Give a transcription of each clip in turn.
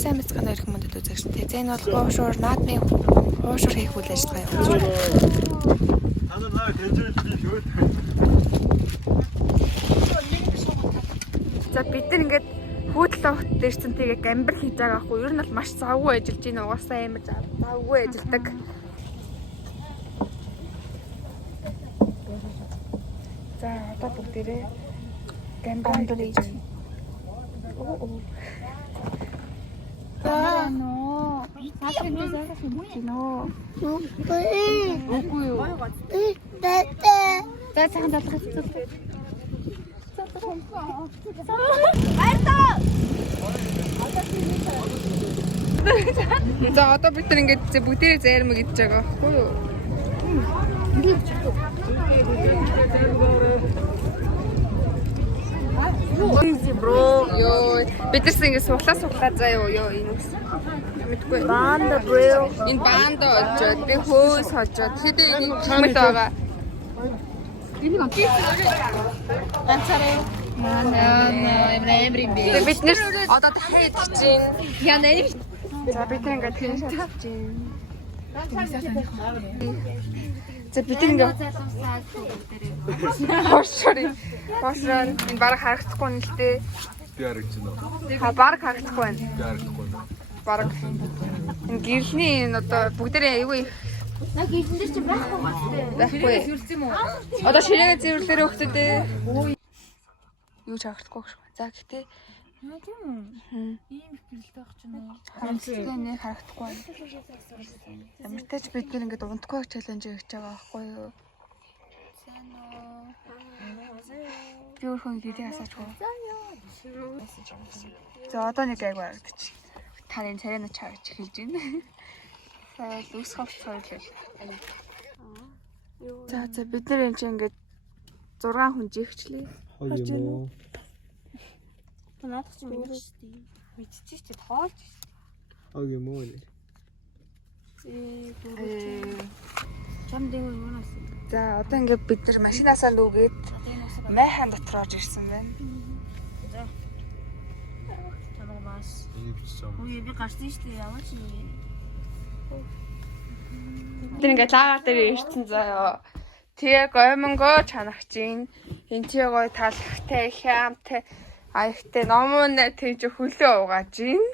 сайн бяцхан ирэх мөндөд үзэгч. Тэгээ энэ бол хуушуур наадмын хуушуур хийх үйл ажиллагаа явуулж байна. За бид нар ингээд хөөдөл авахт дээрсэн тэгээд амбар хийж байгаа ахгүй. Ер нь бол маш завгүй ажиллаж байна. Угаасаа амар завгүй ажилдаг. За одоо бүгдээрээ амбар хийж байна. No. Afrika zaga no. Үгүй юу. За цахан залгаж зүг. За одоо бид нар ингээд бүгдээрээ зайрмаг идэж байгаа байхгүй юу? Бро ёо бид нар ингэ суглаа заа ёо энэ мэдгүй банда бро энэ банда очоод тэг хөөс хожоод тэгээд энэ хэмэл байгаа энийг ганцаараа наа бид нар одоо дахиад чинь яа нэ за бид нар ингэ тийм шатж чинь за бид ингэ хоошроо энэ баг харагдахгүй нь л дээ. Би харагдчихна уу? Ха баг харагдахгүй байна. Би харагдахгүй байна. Баг. Энэ гэрлийн энэ одоо бүгдээрээ айгүй их. На гэрэлдэр чи байхгүй бастай. Байхгүй. Зүрлсэн юм уу? Одоо ширээгээ зэвэрлэрээ өгтөдөө. Юу ч харагдахгүй шүү. За гэхдээ наа тийм үү? Ийм их гэрэлтэй байх ч юм уу? харагдахгүй нэг харагдахгүй байна. Ямар ч тач бид нар ингээд унтгүй чаленж хийж байгаа байхгүй юу? Би өөрхөн гэдгийг асаачгүй. За одоо нэг айгүй харагдчих. Таны царайна чарч хэлж байна. Сая лүс хавч соёлоо. За бид нар энэ чинь ингээд 6 хүн жигчлээ. Хой юм уу? Наадах чинь мэдчихсэн. Мэдчихэж чи тоолж. Хой юм уу? Чам дээгүүр юунаас. За одоо ингээд бид нар машинаасаа нүгээд майхан дотор орж ирсэн байна. За. Чамаг бас. Энийг бичсэн. Үй би гарсан шүү дээ. Яваач юм. Бид ингээд лагаар дээр ирсэн заяа. Тэгээ гомонго чанагчин. Энд чи гой талхтай, хямтай, аягтай номон тийж хөлөө угааж ийн.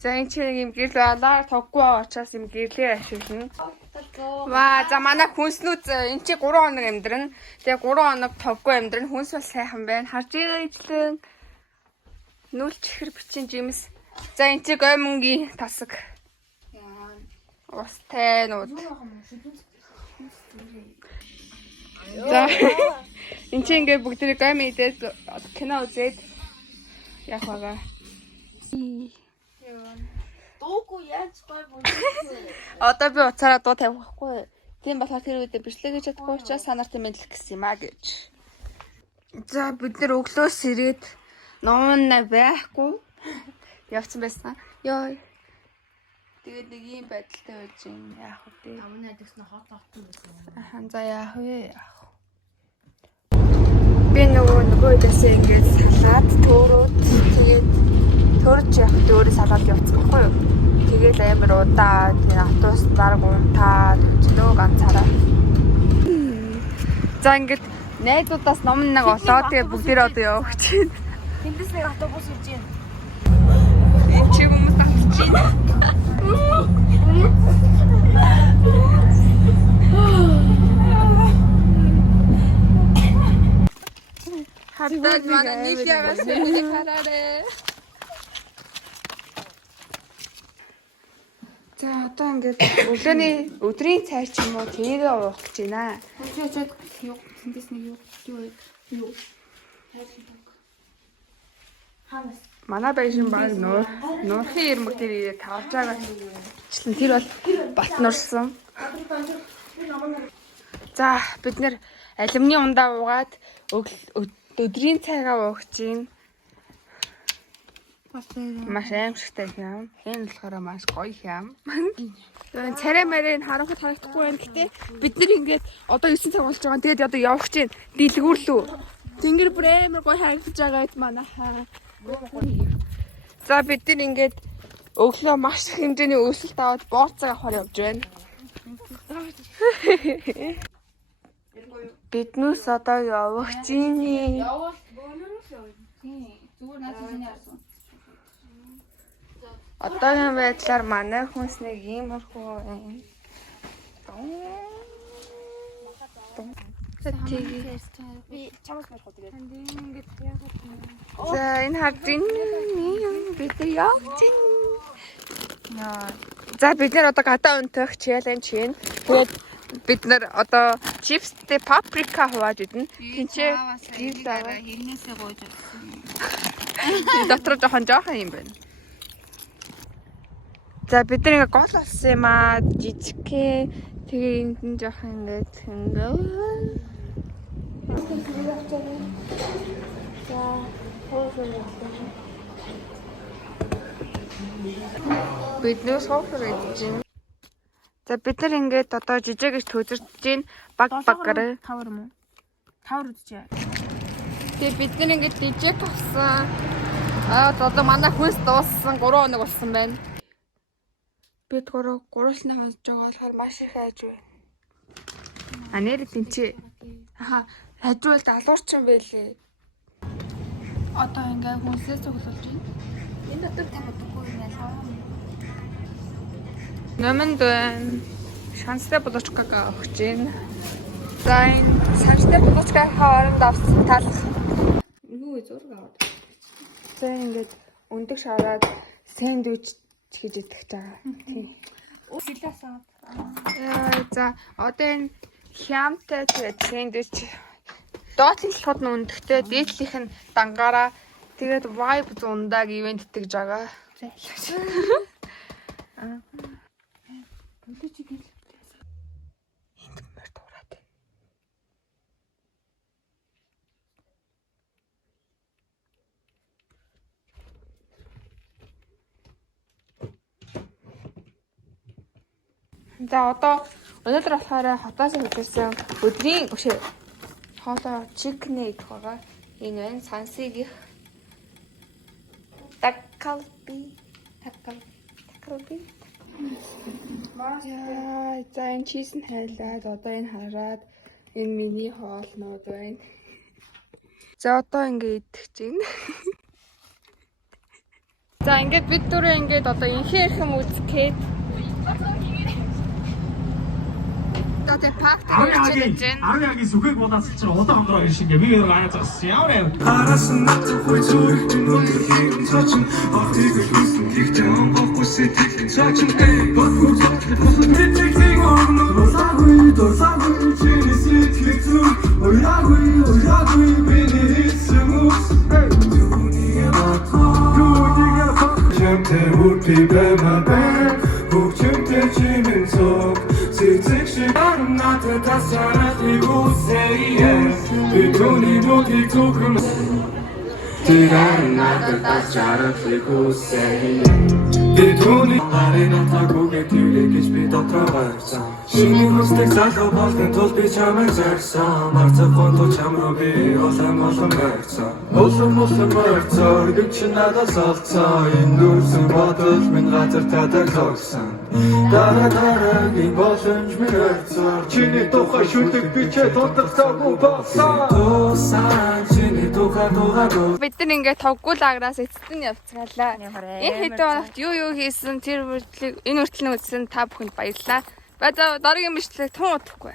За энэ чинь юм гэрэл алаар тоггүй учраас юм гэрлээ ашиглана. Ваа за манай хүнснүүд энэ чи 3 хоног амьдран. Тэгээ 3 хоног тоггүй амьдран хүнс бол сайхан байна. Харж байгаа ижилэн нүүл чихэр бичин жимс. За энэ чи гомонгийн тасаг. Устай нууд. За энэ чи ингээ бүгдээ гом идээд кино үзээд явах байгаа. Дуугүй яаж гой бүгд. Одоо би уцаараа дуу тавих байхгүй. Тийм болохоор тэр үедээ бичлэгээ чадахгүй учраас санаартай мэдлэх гэсэн юм аа гэж. За бид нар өглөөс ирээд ном байхгүй. Явцсан байсан. Йой. Тэгээд нэг юм байдалтай байж юм яах вэ? Амны адигснаа хот байсан. Ахан за яах вэ? Би нөгөө дэсээ ингээд салаад төөрөөд тэгээд төрж явах дөөрөө салаад явцсан байхгүй юу? Тэгээд амар удаа тэгээд автобус баг унтаад нөө ганцаараа. За ингээд найзуудаас ном нэг олоод тэгээд бүгдээрээ одоо явах гэж байна. Тэндээс нэг автобус ирж байна. Энэ чи хүмүүс авчих чинь. Хатад манай нийлягаас нэг хараарэ. За одоо ингээд өдрийн цай ч юм уу тэрийг уух гэж байна. Хөөцөөд юу тэндээс нэг юу. Ханас. Манай байшин баг нуурхын ирмэг дээр ирээ тавж байгаа. Члэн тэр бол бат нурсан. За бид нэр алюминий ундаа уугаад өдрийн цайгаа уух чинь маш аимшигтай юм. Энэ болохоор маш гоё юм. Тэгээд царай марийн харахад харагдахгүй байна. Гэтэ бид нар ингээд одоо 9 цаг болж байгаа. Тэгээд одоо явах чинь дэлгүүрлүү. Тэнгэр бүр амар гоё харагдаж байгаа эд манайхаа. За бид нар ингээд өглөө маш их хэмжээний өсөлт аваад бооцоо авахар явж байна. Биднээс одоо явах чинь. Явал бөөнөрөөс явна. Тийм. Зүгээр надад чинь яасан. Одоогийн байдлаар манай хүнс нэг иймэрхүү юм. Би чамаас морих уу тэгээд. Ингээд яагаад юм. За энэ хардын бид нар явж байна. За бид нар одоо гадаа өнтөх челленж хийн. Тэгээд бид нар одоо чипстэй паприка хувааж идэнэ. Тинчээ гэрэл аваа. Хэрнээсээ гойж авсан. Дотроо жоохон юм байна. За бид нар ингээ гол болсон юм аа. Жижигхэн. Тэгээ энд нь жоохон ингээд бид нөө софор гэж байна. За бид нар ингээд одоо жижиг гэж төвзөрч байна. Баг багаараа. Тавар юм уу? Тавар үдчихэ. Тэгээ бид нар ингээд жижиг авсан. Одоо манай хүнс дууссан 3 хоног болсон байна. Бид гуруулсны хонж байгаа болохоор маш их хайж байна. Нэр тэнцээ. Хажуул далуурчин байлээ. Одоо ингээ хүнсээ цуглуулж байна. Энэ дотор тавдаггүй юм яа. Номонд байна. Шанстай булочкага өгч байна. За энэ шанстай булочкага хооронд авсан талх. Юу зураг аваад. За ингээд өндөг шараад сэндвич хийж идэх чагаа. Тийм. Сэлээсаа. За одоо энэ хямтай тэгээд сэндвич доотлын талхад нь өндөгтэй, дээдлийнх нь дангаараа тэгээд vibe зундаг ивент итгэж байгаа. За одоо өнөөдөр болохоор хотоос хөвчсөн өдрийн хоолой чикнээ идэх байгаа. Энэ байна сансиг такалби. Яа, за энэ чиз нь хайлаад одоо энэ хараад энэ миний хоолнууд байна. За одоо ингээд идэх чинь. За ингээд бид дөрөв ингээд одоо инхээхэн үзгээд одоо пакт хийж байна. Ариагийн сүхийг болоосч байгаа удаан хондроо ирэх шиг би өөр аяа зогссон. Ямар юм? Харасан надгүй зүрх өнөдөр хийм цаачин ахыг хийсэн гихч амгахгүй сэтгэл цаачин баггүй мэддэг орно дурсаагүй чиний сэтгэл зүр уяагүй миний хийсэн үс түүний чамтай үрти бэмэ хөгчмтэй чимэн цог цэцэг шиг надад тасарах игүүсээ би түүний нүдийг зүгэн тэр надад тасарах игүүсээ би түүний гарина тагуугээ төвлөж гэж би дотроо гарсан шиний хүсдэг залуу болохын тулд би чамайг зорьсон марцхан тул чам руу би олон барьсан олон барьцаар гэж надаас олцсон энэ дүрсэн бодол минь газар татаг тогсон дараагийн боломж минь орцоор чиний тухай шүлэг бичээ тодорхойгүй болсон тусаа чиний тухай бид нар ингээд тавгүй лаграас эцэст нь явцгаалаа. Энэ хэдэн хоногт юу хийсэн тэр үртлэг энэ үртлэн үзсэн та бүхэнд баярлалаа. За дараагийн бичлэг тун удахгүй.